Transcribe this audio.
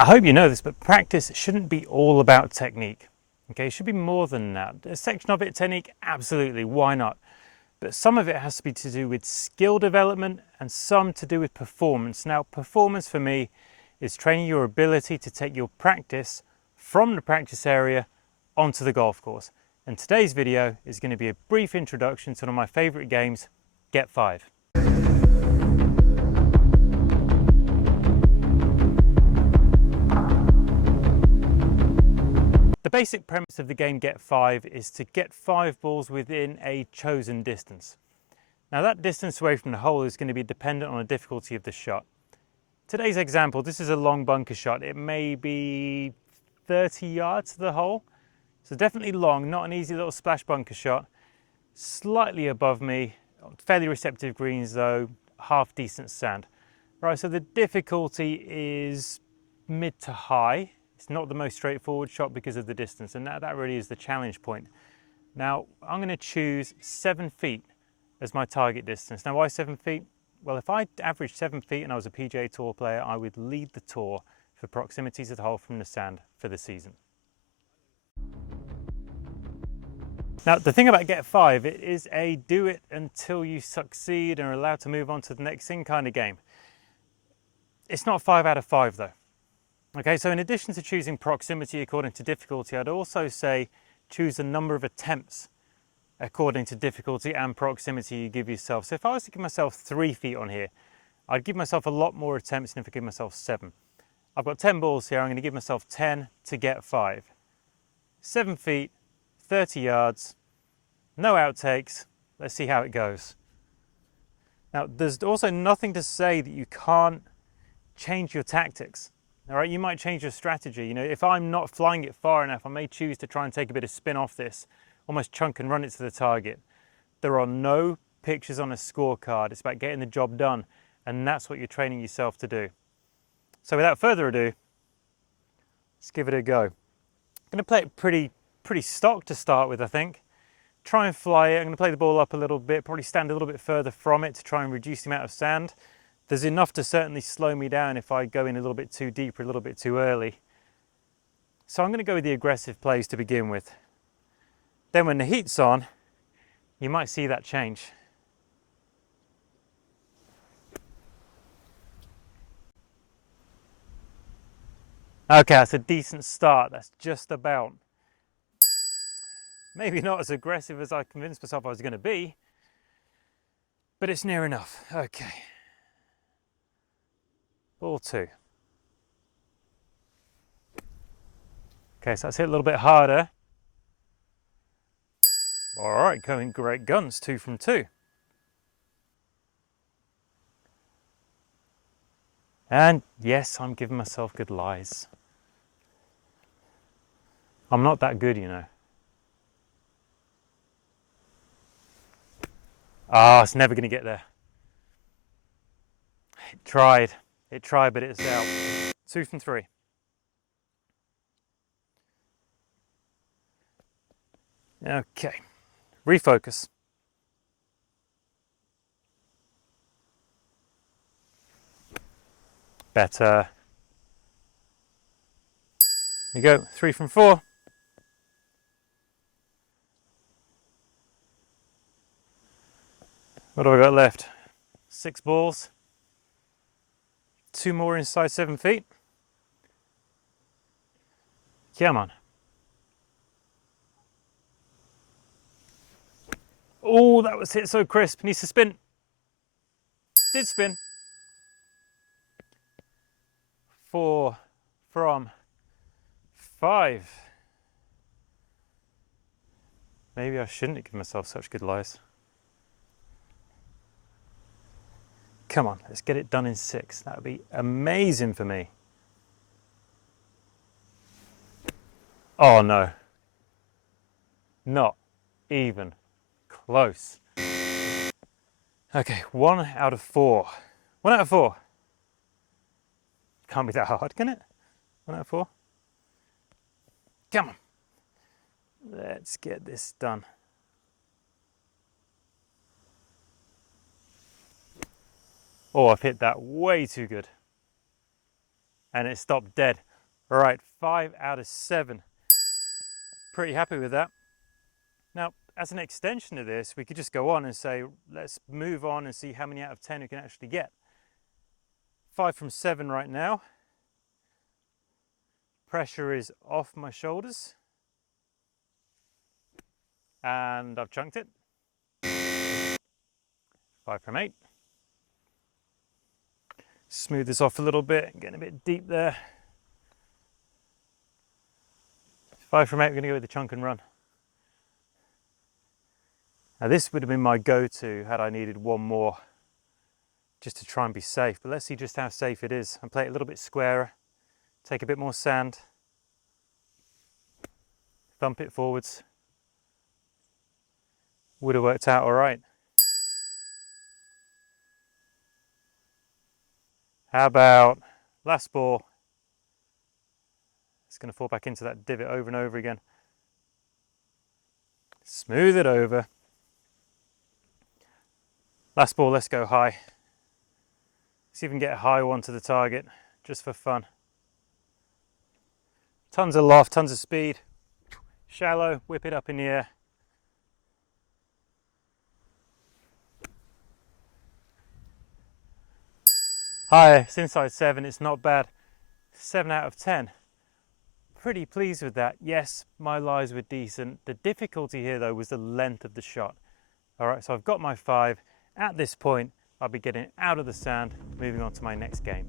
I hope you know this, but practice shouldn't be all about technique. Okay, it should be more than that. A section of it, technique, absolutely, why not? But some of it has to be to do with skill development and some to do with performance. Now, performance for me is training your ability to take your practice from the practice area onto the golf course. And today's video is going to be a brief introduction to one of my favorite games, Get 5. The basic premise of the game Get 5 is to get 5 balls within a chosen distance. Now that distance away from the hole is going to be dependent on the difficulty of the shot. Today's example, this is a long bunker shot. It may be 30 yards to the hole. So definitely long, not an easy little splash bunker shot. Slightly above me, fairly receptive greens though, half decent sand. Right, so the difficulty is mid to high. It's not the most straightforward shot because of the distance, and that really is the challenge point. Now, I'm going to choose 7 feet as my target distance. Now, why 7 feet? Well, if I averaged 7 feet and I was a PGA Tour player, I would lead the tour for proximity to the hole from the sand for the season. Now, the thing about Get 5, it is a do it until you succeed and are allowed to move on to the next thing kind of game. It's not 5 out of 5 though. Okay, so in addition to choosing proximity according to difficulty, I'd also say choose the number of attempts according to difficulty and proximity you give yourself. So if I was to give myself 3 feet on here, I'd give myself a lot more attempts than if I give myself 7. I've got 10 balls here, I'm going to give myself 10 to get 5. 7 feet, 30 yards, no outtakes. Let's see how it goes. Now, there's also nothing to say that you can't change your tactics. All right, you might change your strategy. You know, if I'm not flying it far enough, I may choose to try and take a bit of spin off this, almost chunk and run it to the target. There are no pictures on a scorecard. It's about getting the job done, and that's what you're training yourself to do. So without further ado, let's give it a go. I'm going to play it pretty stock to start with, I think. Try and fly it. I'm going to play the ball up a little bit, probably stand a little bit further from it to try and reduce the amount of sand. There's enough to certainly slow me down if I go in a little bit too deep or a little bit too early. So I'm going to go with the aggressive plays to begin with. Then when the heat's on, you might see that change. Okay, that's a decent start. That's just about. Maybe not as aggressive as I convinced myself I was going to be, but it's near enough. Okay. Ball 2. Okay, so that's hit a little bit harder. All right, going great guns, 2 from 2. And yes, I'm giving myself good lies. I'm not that good, you know. Ah, it's never going to get there. It tried, but it's out. 2 from 3. Okay, refocus. Better. There you go, 3 from 4. What have I got left? 6 balls. 2 more inside 7 feet. Come on. Oh, that was hit so crisp. Needs to spin. Did spin. 4 from 5. Maybe I shouldn't have given myself such good lies. Come on, let's get it done in 6. That would be amazing for me. Oh no. Not even close. Okay, 1 out of 4. 1 out of 4. Can't be that hard, can it? 1 out of 4. Come on. Let's get this done. Oh, I've hit that way too good. And it stopped dead. All right, 5 out of 7. Pretty happy with that. Now, as an extension of this, we could just go on and say, let's move on and see how many out of 10 we can actually get. 5 from 7 right now. Pressure is off my shoulders. And I've chunked it. 5 from 8. Smooth this off a little bit, getting a bit deep there. 5 from 8, we're going to go with the chunk and run. Now this would have been my go-to had I needed one more, just to try and be safe. But let's see just how safe it is. And play it a little bit squarer, take a bit more sand, thump it forwards. Would have worked out all right. How about last ball? It's going to fall back into that divot over and over again. Smooth it over. Last ball, let's go high. See if we can get a high one to the target, just for fun. Tons of loft, tons of speed. Shallow, whip it up in the air. High, it's inside 7, it's not bad. 7 out of 10. Pretty pleased with that. Yes, my lies were decent. The difficulty here though was the length of the shot. All right, so I've got my 5. At this point, I'll be getting out of the sand, moving on to my next game.